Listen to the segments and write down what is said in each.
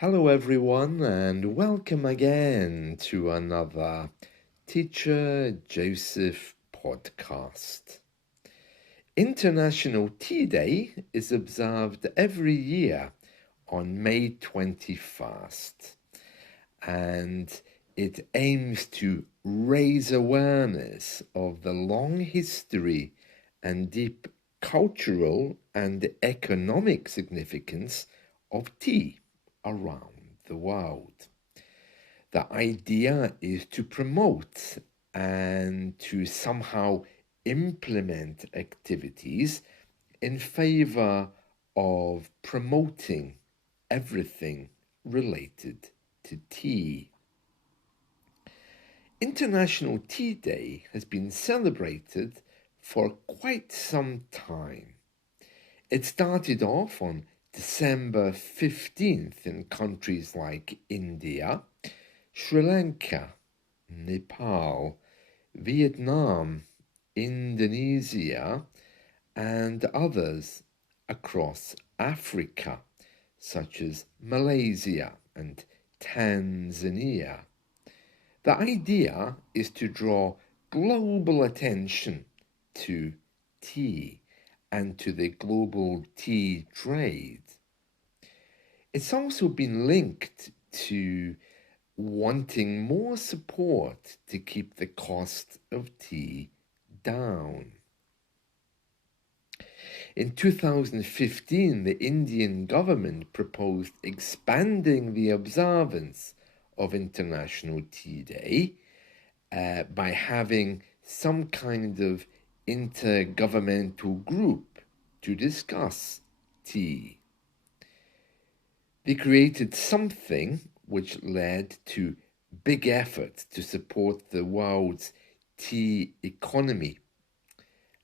Hello everyone and welcome again to another Teacher Joseph podcast. International Tea Day is observed every year on May 21st, and it aims to raise awareness of the long history and deep cultural and economic significance of tea around the world. The idea is to promote and to somehow implement activities in favor of promoting everything related to tea. International Tea Day has been celebrated for quite some time. It started off on December 15th in countries like India, Sri Lanka, Nepal, Vietnam, Indonesia, and others across Africa, such as Malaysia and Tanzania. The idea is to draw global attention to tea and to the global tea trade. It's also been linked to wanting more support to keep the cost of tea down. In 2015, the Indian government proposed expanding the observance of International Tea Day by having some kind of intergovernmental group to discuss tea. They created something which led to big efforts to support the world's tea economy.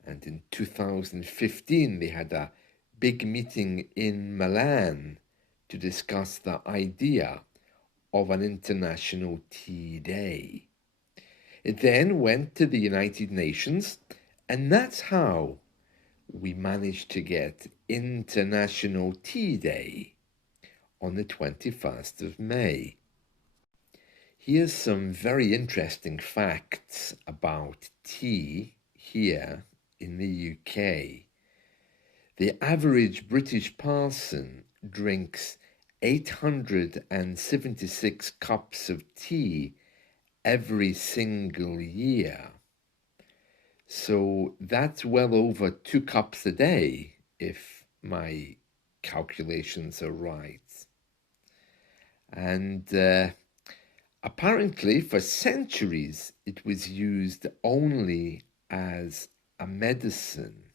And in 2015, they had a big meeting in Milan to discuss the idea of an International Tea Day. It then went to the United Nations, and that's how we managed to get International Tea Day on the 21st of May. Here's some very interesting facts about tea here in the UK. The average British person drinks 876 cups of tea every single year. So that's well over 2 cups a day, if my calculations are right. And apparently for centuries it was used only as a medicine.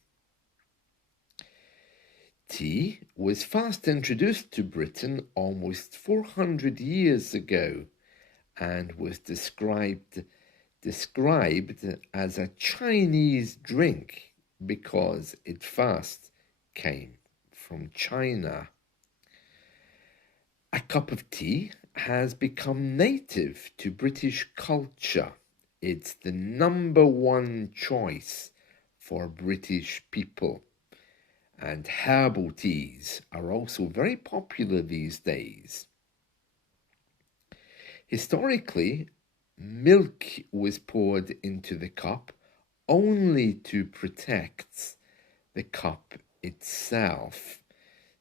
Tea was first introduced to Britain almost 400 years ago and was described as a Chinese drink because it first came from China. A cup of tea has become native to British culture. It's the number one choice for British people. And herbal teas are also very popular these days. Historically, milk was poured into the cup only to protect the cup itself.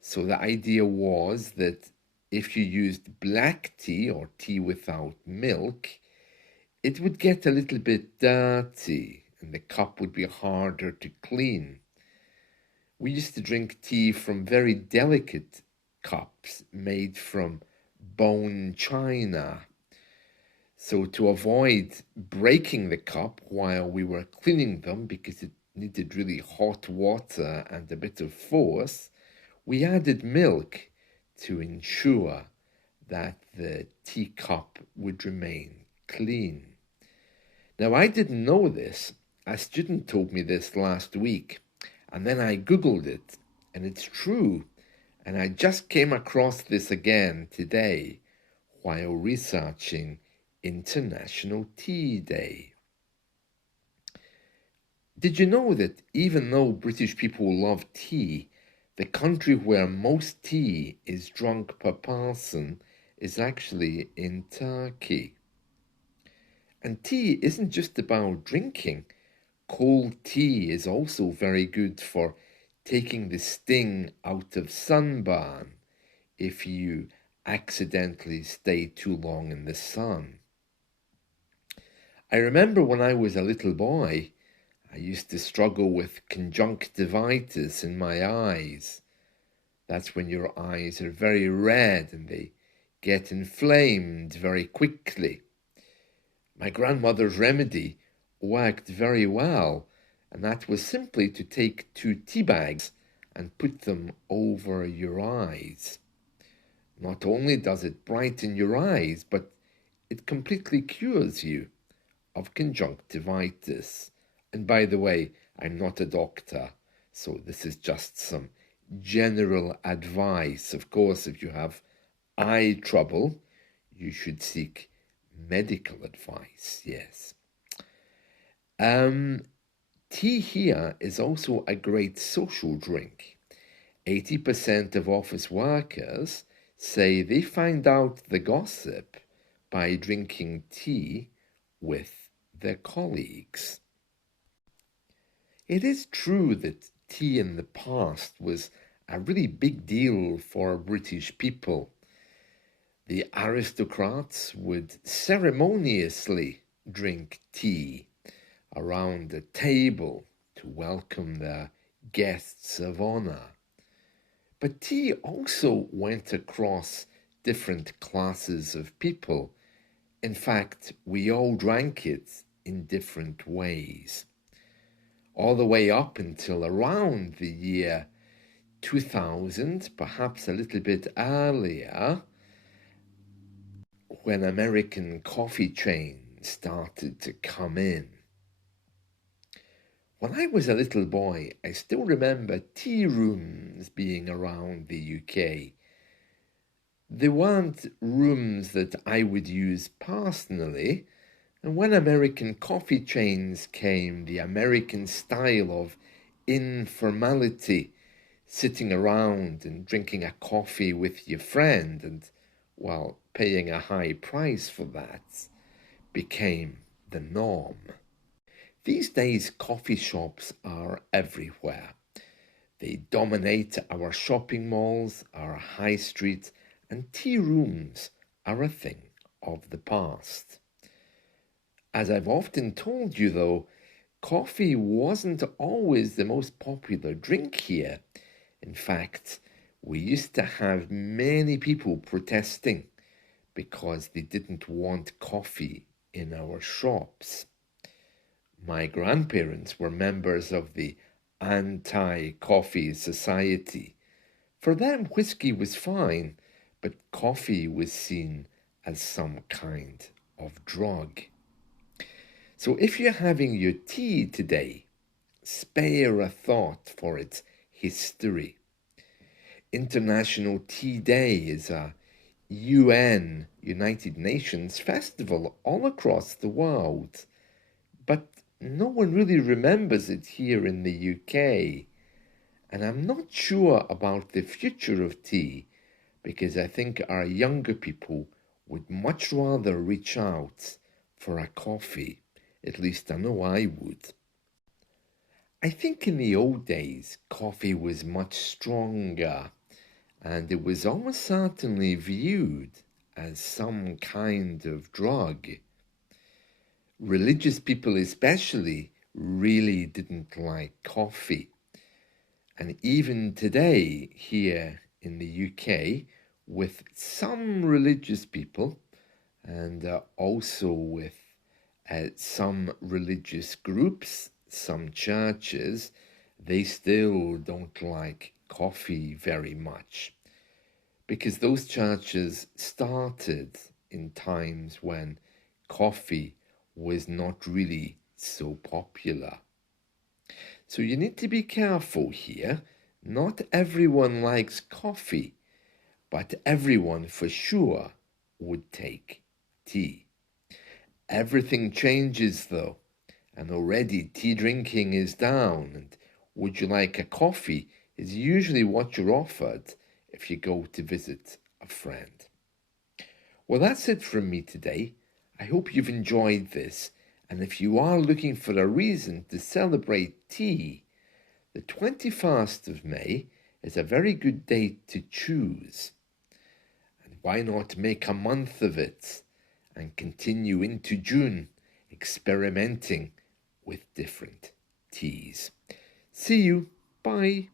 So the idea was that if you used black tea or tea without milk, it would get a little bit dirty and the cup would be harder to clean. We used to drink tea from very delicate cups made from bone china. So to avoid breaking the cup while we were cleaning them, because it needed really hot water and a bit of force, we added milk to ensure that the teacup would remain clean. Now, I didn't know this. A student told me this last week, and then I Googled it, and it's true. And I just came across this again today while researching International Tea Day. Did you know that even though British people love tea, The country where most tea is drunk per person is actually in Turkey. And tea isn't just about drinking. Cold tea is also very good for taking the sting out of sunburn if you accidentally stay too long in the sun. I remember when I was a little boy, I used to struggle with conjunctivitis in my eyes. That's when your eyes are very red and they get inflamed very quickly. My grandmother's remedy worked very well, and that was simply to take 2 tea bags and put them over your eyes. Not only does it brighten your eyes, but it completely cures you of conjunctivitis. And by the way, I'm not a doctor, so this is just some general advice. Of course, if you have eye trouble, you should seek medical advice, yes. Tea here is also a great social drink. 80% of office workers say they find out the gossip by drinking tea with their colleagues. It is true that tea in the past was a really big deal for British people. The aristocrats would ceremoniously drink tea around a table to welcome their guests of honor. But tea also went across different classes of people. In fact, we all drank it in different ways. All the way up until around the year 2000, perhaps a little bit earlier, when American coffee chains started to come in. When I was a little boy, I still remember tea rooms being around the UK. They weren't rooms that I would use personally, and when American coffee chains came, the American style of informality, sitting around and drinking a coffee with your friend and, well, paying a high price for that, became the norm. These days, coffee shops are everywhere. They dominate our shopping malls, our high street, and tea rooms are a thing of the past. As I've often told you, though, coffee wasn't always the most popular drink here. In fact, we used to have many people protesting because they didn't want coffee in our shops. My grandparents were members of the Anti-Coffee Society. For them, whiskey was fine, but coffee was seen as some kind of drug. So if you're having your tea today, spare a thought for its history. International Tea Day is a UN, United Nations festival all across the world, but no one really remembers it here in the UK. And I'm not sure about the future of tea because I think our younger people would much rather reach out for a coffee. At least I know I would. I think in the old days, coffee was much stronger and it was almost certainly viewed as some kind of drug. Religious people especially really didn't like coffee. And even today here in the UK, with some religious people and also with some religious groups, some churches, they still don't like coffee very much because those churches started in times when coffee was not really so popular. So you need to be careful here. Not everyone likes coffee, but everyone for sure would take tea. Everything changes though, and already tea drinking is down, and would you like a coffee is usually what you're offered if you go to visit a friend. Well, that's it from me today. I hope you've enjoyed this, and if you are looking for a reason to celebrate tea, the 21st of May is a very good date to choose. And why not make a month of it and continue into June experimenting with different teas? See you. Bye.